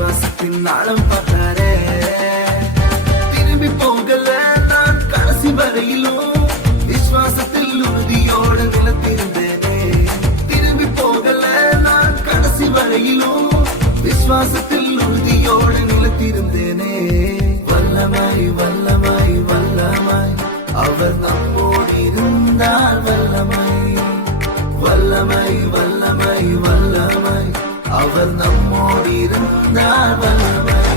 விசுவாசத்தின் ஆழம் பார்த்தாரே. திரும்பி போகல நான் கடைசி வரையிலும் விசுவாசத்தில் உறுதியோடு நிலைத்திருந்தேனே. திரும்பி போகல நான் கடைசி வரையிலும் விசுவாசத்தில் உறுதியோடு நிலைத்திருந்தேனே. வல்லமாய் வல்லமாய் வல்லமாய் அவர் நம்மோடு இருந்தால் வல்லமாய் வல்லமாய் வல்லமாய் வல்லமாய் அவர் நம்மோடு இருந்தால் வல்லமாய்.